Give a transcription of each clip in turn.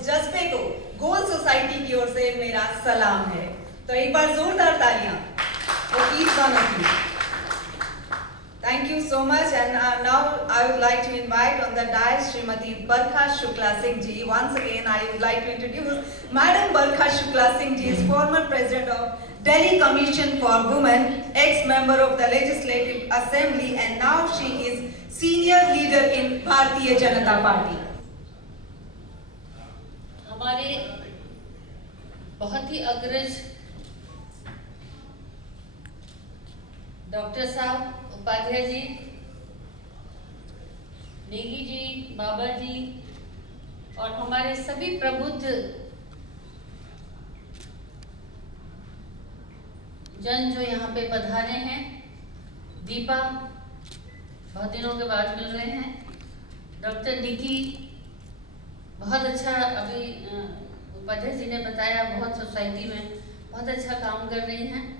इस जज्बे को गोल सोसाइटी की ओर से मेरा सलाम है। तो एक बार जोरदार तालियां for each one of you. Thank you so much, and now I would like to invite on the dais Srimati Barkha Shukla Singh ji. Once again, I would like to introduce Madam Barkha Shukla Singh ji, is former President of Delhi Commission for Women, ex-member of the Legislative Assembly, and now she is senior leader in Bharatiya Janata Party. हमारे बहुत ही अग्रज doctor साहब, उपाध्याय जी, नेगी जी, बाबा जी और हमारे सभी प्रबुद्ध जन जो यहाँ पे पधारे हैं, दीपा, बहुत दिनों के बाद मिल रहे हैं, डॉक्टर निकी, बहुत अच्छा, अभी उपाध्याय जी ने बताया, बहुत सोसाइटी में बहुत अच्छा काम कर रही हैं,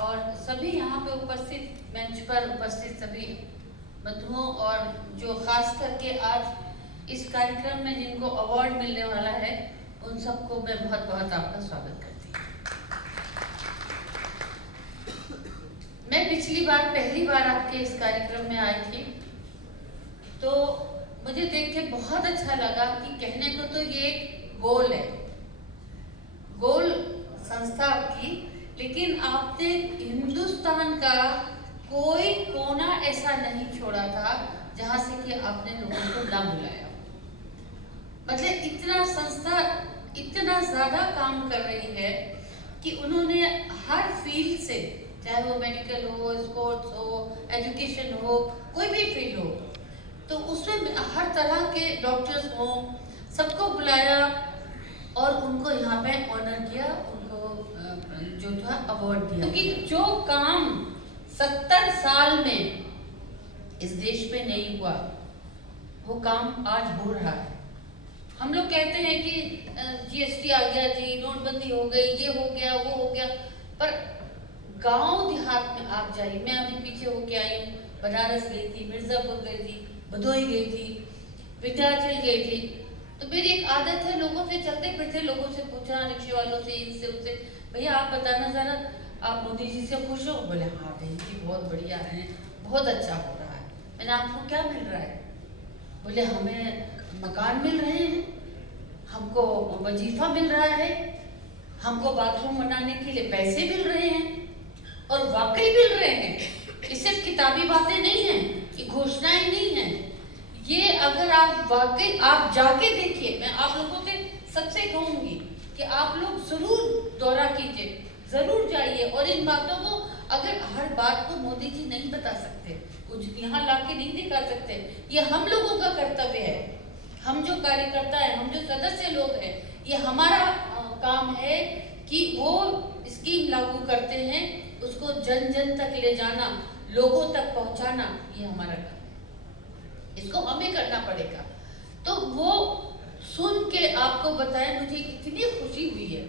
और सभी यहाँ पे उपस्थित, मंच पर उपस्थित सभी बंधुओं और जो खास करके आज इस कार्यक्रम में जिनको अवार्ड मिलने वाला है, उन सबको मैं बहुत बहुत आपका स्वागत करती हूँ। मैं पिछली बार पहली बार आपके इस कार्यक्रम में आई थी, तो मुझे देख के बहुत अच्छा लगा कि कहने को तो ये एक गोल है, गोल संस्था की, लेकिन आपने हिंदुस्तान का कोई कोना ऐसा नहीं छोड़ा था जहां से कि आपने लोगों को ना बुलाया। मतलब इतना संस्था इतना ज्यादा काम कर रही है कि उन्होंने हर फील्ड से, चाहे वो मेडिकल हो, स्पोर्ट्स हो, एजुकेशन हो, कोई भी फील्ड हो, तो उसमें हर तरह के डॉक्टर्स हो, सबको बुलाया और उनको यहाँ पे ऑनर किया, जो था अवार्ड दिया। क्योंकि जो काम 70 साल में इस देश में नहीं हुआ, वो काम आज हो रहा है। हम लोग कहते हैं कि जीएसटी आ गया जी, नोटबंदी हो गई, ये हो गया, वो हो गया, पर गांव देहात में आप जाइए, मैं अभी पीछे होके आई हूँ, बनारस गई थी, मिर्जापुर गई थी, भदोही गई थी, विंध्याचल गई थी, तो मेरी एक आदत है लोगों से चलते फिरते लोगों से पूछना, रिक्शे वालों से, इनसे उनसे, भैया आप बताना जरा, आप मोदी जी से खुश हो? बोले हाँ बहन जी बहुत बढ़िया है, बहुत अच्छा हो रहा है। मैंने आपको क्या मिल रहा है? बोले हमें मकान मिल रहे हैं, हमको वजीफा मिल रहा है, हमको बाथरूम बनाने के लिए पैसे मिल रहे हैं, और वाकई मिल रहे हैं। ये सिर्फ किताबी बातें नहीं हैं, ये घोषणाएं नहीं हैं, ये अगर आप वाकई आप जाके देखिए, मैं आप लोगों से सबसे कहूंगी कि आप लोग जरूर दौरा कीजिए, जरूर जाइए, और इन बातों को, अगर हर बात को मोदी जी नहीं बता सकते, कुछ यहाँ लाके नहीं दिखा सकते, ये हम लोगों का कर्तव्य है। हम जो कार्यकर्ता है, हम जो सदस्य लोग हैं, ये हमारा काम है कि वो स्कीम लागू करते हैं, उसको जन जन तक ले जाना, लोगों तक पहुंचाना, ये हमारा काम है, इसको हमें करना पड़ेगा। तो वो सुन के आपको बताया, मुझे इतनी खुशी हुई है।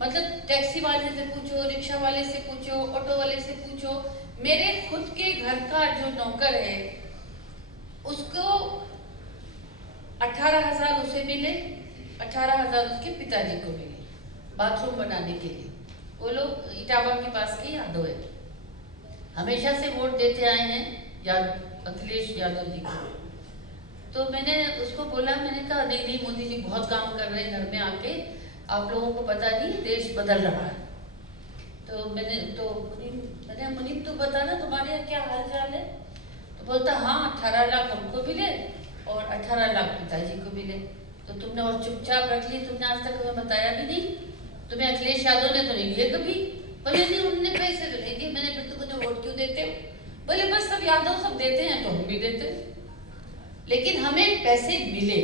मतलब टैक्सी वाले से पूछो, रिक्शा वाले से पूछो, ऑटो वाले से पूछो, मेरे खुद के घर का जो नौकर है उसको 18,000 उसे मिले, 18,000 उसके पिताजी को मिले बाथरूम बनाने के लिए। वो लोग इटावा के पास के यादव है, हमेशा से वोट देते आए हैं अखिलेश यादव जी को। तो मैंने उसको बोला, मैंने कहा नहीं नहीं मोदी जी बहुत काम कर रहे हैं घर में आके, आप लोगों को पता नहीं देश बदल रहा है। तो मैंने मुनीम तो बता ना तुम्हारे यहाँ क्या हाल चाल है? तो बोलता हाँ 18 लाख हमको मिले और 18 लाख पिताजी को मिले। तो तुमने और चुपचाप रख ली, तुमने आज तक हमें बताया भी नहीं, तुम्हें अखिलेश यादव ने तो नहीं दिए कभी? बोले नहीं उन्होंने पैसे तो नहीं दिए। मैंने फिर तो मुझे वोट क्यों देते हो? बोले बस सब यादव सब देते हैं तो हम भी देते, लेकिन हमें पैसे मिले।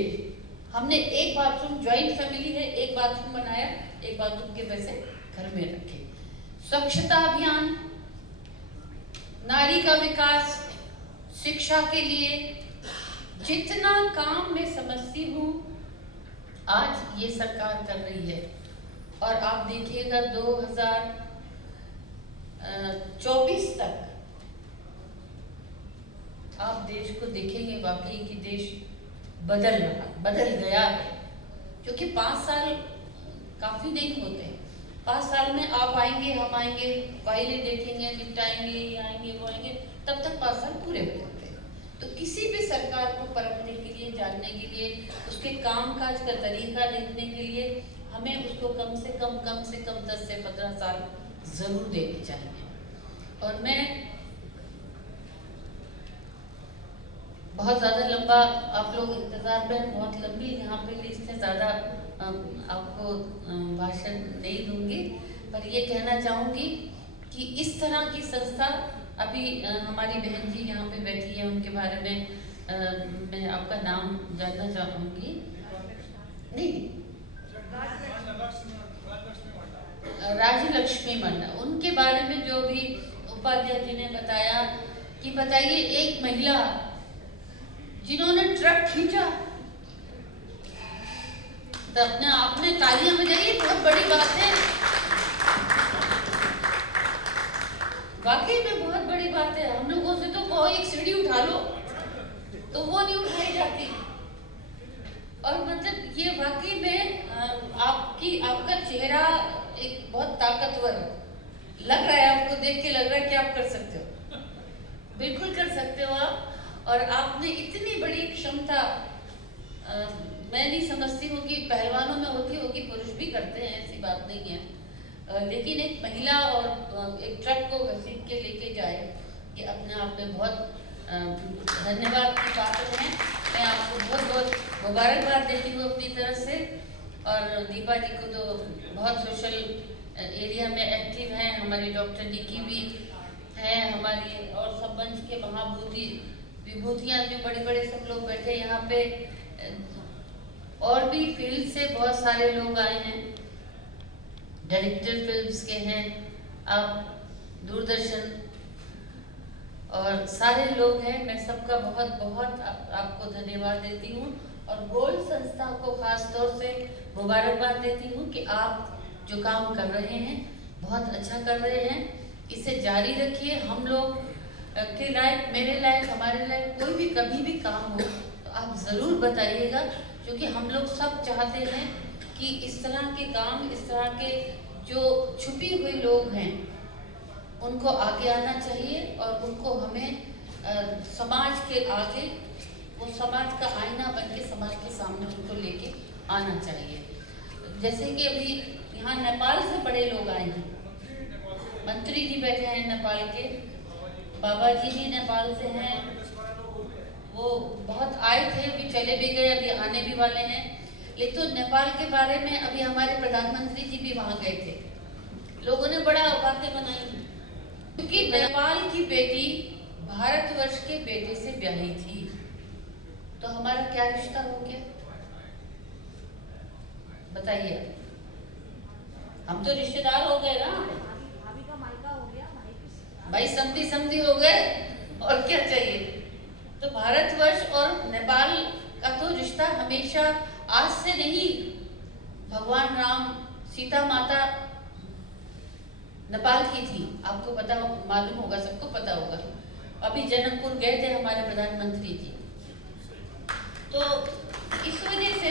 हमने एक बाथरूम, ज्वाइंट फैमिली है, एक बाथरूम बनाया, एक बाथरूम के पैसे घर में रखे। स्वच्छता अभियान, नारी का विकास, शिक्षा के लिए जितना काम मैं समझती हूँ आज ये सरकार कर रही है। और आप देखिएगा 2024 तक आप देश को देखेंगे वाकई कि देश बदल गया है, क्योंकि 5 साल काफी नहीं होते। 5 साल में आप आएंगे, हम आएंगे, फाइलें देखेंगे, निपटाएंगे, ये आएंगे, वो आएंगे, तब तक 5 साल पूरे हो जाते हैं। तो किसी भी सरकार को परखने के लिए, जानने के लिए, उसके कामकाज का तरीका देखने के लिए हमें उसको कम से कम 10 से 15 साल जरूर देने चाहिए। और मैं बहुत ज़्यादा लंबा, आप लोग इंतज़ार में बहुत लंबी यहाँ पे लिस्ट है, ज़्यादा आपको भाषण नहीं दूंगी, पर ये कहना चाहूँगी कि इस तरह की संस्था, अभी हमारी बहन जी यहाँ पे बैठी है, उनके बारे में मैं आपका नाम जानना चाहूँगी। नहीं, राजलक्ष्मी मंडा, उनके बारे में जो भी उपाध्याय जी ने बताया कि बताइए, एक महिला जिन्होंने ट्रक खींचा, तो अपने आप में तालियां बजाइए, बहुत बड़ी बात है, वाकई में बहुत बड़ी बात है। हम लोगों से तो कहो एक सीढ़ी उठा लो, तो वो नहीं उठाई जाती। और मतलब ये वाकई में आपका चेहरा एक बहुत ताकतवर लग रहा है, आपको देख के लग रहा है कि आप कर सकते हो, बिल्कुल कर सकते हो आप। और आपने इतनी बड़ी क्षमता, मैं नहीं समझती हूँ कि पहलवानों में होगी, पुरुष भी करते हैं, ऐसी बात नहीं है, लेकिन एक महिला और एक ट्रक को घसीट के लेके जाए, ये अपने आप में बहुत धन्यवाद की बात है। मैं आपको बहुत बहुत मुबारकबाद देती हूँ अपनी तरफ से। और दीपा जी को तो बहुत सोशल एरिया में एक्टिव हैं, हमारी डॉक्टर निकी भी हैं, हमारी और सब मंच के महाभूति विभूतियाँ जो बड़े बड़े सब लोग बैठे यहाँ पे, और भी फील्ड से बहुत सारे लोग आए हैं, डायरेक्टर फिल्म्स के हैं, आप दूरदर्शन और सारे लोग हैं। मैं सबका बहुत बहुत आपको धन्यवाद देती हूँ, और गोल्ड संस्था को खास तौर से मुबारकबाद देती हूँ कि आप जो काम कर रहे हैं बहुत अच्छा कर रहे हैं, इसे जारी रखिए। हम लोग के लायक, मेरे लायक, हमारे लायक कोई भी कभी भी काम हो तो आप ज़रूर बताइएगा, क्योंकि हम लोग सब चाहते हैं कि इस तरह के काम, इस तरह के जो छुपी हुए लोग हैं उनको आगे आना चाहिए, और उनको हमें समाज के आगे, वो समाज का आईना बन के समाज के सामने उनको लेके आना चाहिए। जैसे कि अभी यहाँ नेपाल से बड़े लोग आए हैं, मंत्री जी बैठे हैं नेपाल के, बाबा जी भी नेपाल से हैं, वो बहुत आए थे, अभी चले भी गए, अभी आने भी वाले हैं। लेकिन तो नेपाल के बारे में अभी हमारे प्रधानमंत्री जी भी वहाँ गए थे, लोगों ने बड़ा बातें बनाई, क्योंकि नेपाल की बेटी भारतवर्ष के बेटे से ब्याही थी, तो हमारा क्या रिश्ता हो गया बताइए? हम तो रिश्तेदार हो गए ना, भाई समधी हो गए, और क्या चाहिए। तो भारतवर्ष और नेपाल का तो रिश्ता हमेशा, आज से नहीं, भगवान राम, सीता माता नेपाल की थी, आपको पता मालूम होगा, सबको पता होगा। अभी जनकपुर गए थे हमारे प्रधानमंत्री जी, तो इस वजह से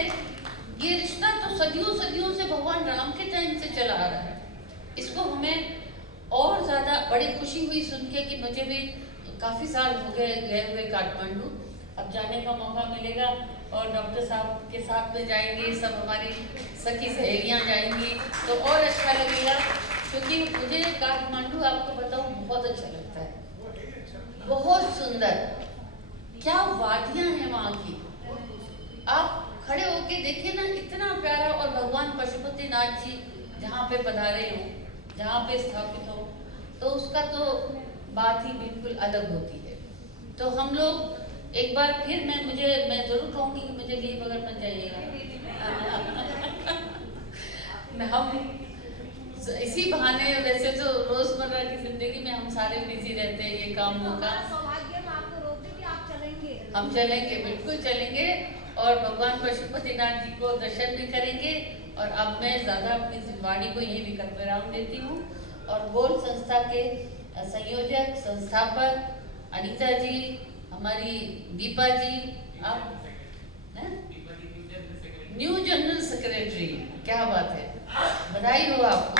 ये रिश्ता तो सदियों से भगवान राम के टाइम से चला आ रहा है। इसको हमें और ज़्यादा बड़ी खुशी हुई सुन के कि मुझे भी काफ़ी साल हो गए हुए काठमांडू, अब जाने का मौका मिलेगा, और डॉक्टर साहब के साथ में जाएंगे, सब हमारी सखी सहेलियाँ जाएंगी, तो और अच्छा लगेगा, क्योंकि मुझे काठमांडू, आपको बताऊँ, बहुत अच्छा लगता है, बहुत सुंदर, क्या वादियाँ हैं वहाँ की, आप खड़े होके देखिए ना, इतना प्यारा। और भगवान पशुपतिनाथ जी जहाँ पे पधारे हो, जहाँ पे स्थापित हो, तो उसका तो बात ही बिल्कुल अलग होती है। तो हम लोग एक बार फिर, मैं जरूर कहूँगी कि मुझे लीव अगर बन जाइएगा हम इसी बहाने, वैसे तो रोजमर्रा की जिंदगी में हम सारे बिजी रहते हैं, ये काम होगा, हम चलेंगे, बिल्कुल चलेंगे, और भगवान पशुपतिनाथ जी को दर्शन भी करेंगे। और अब मैं ज़्यादा अपनी वाणी को यही विकल्प विराम देती हूँ, और गोल्ड संस्था के संयोजक, संस्थापक अनीता जी, हमारी दीपा जी, आप न्यू जनरल सेक्रेटरी, क्या बात है, बधाई हो आपको।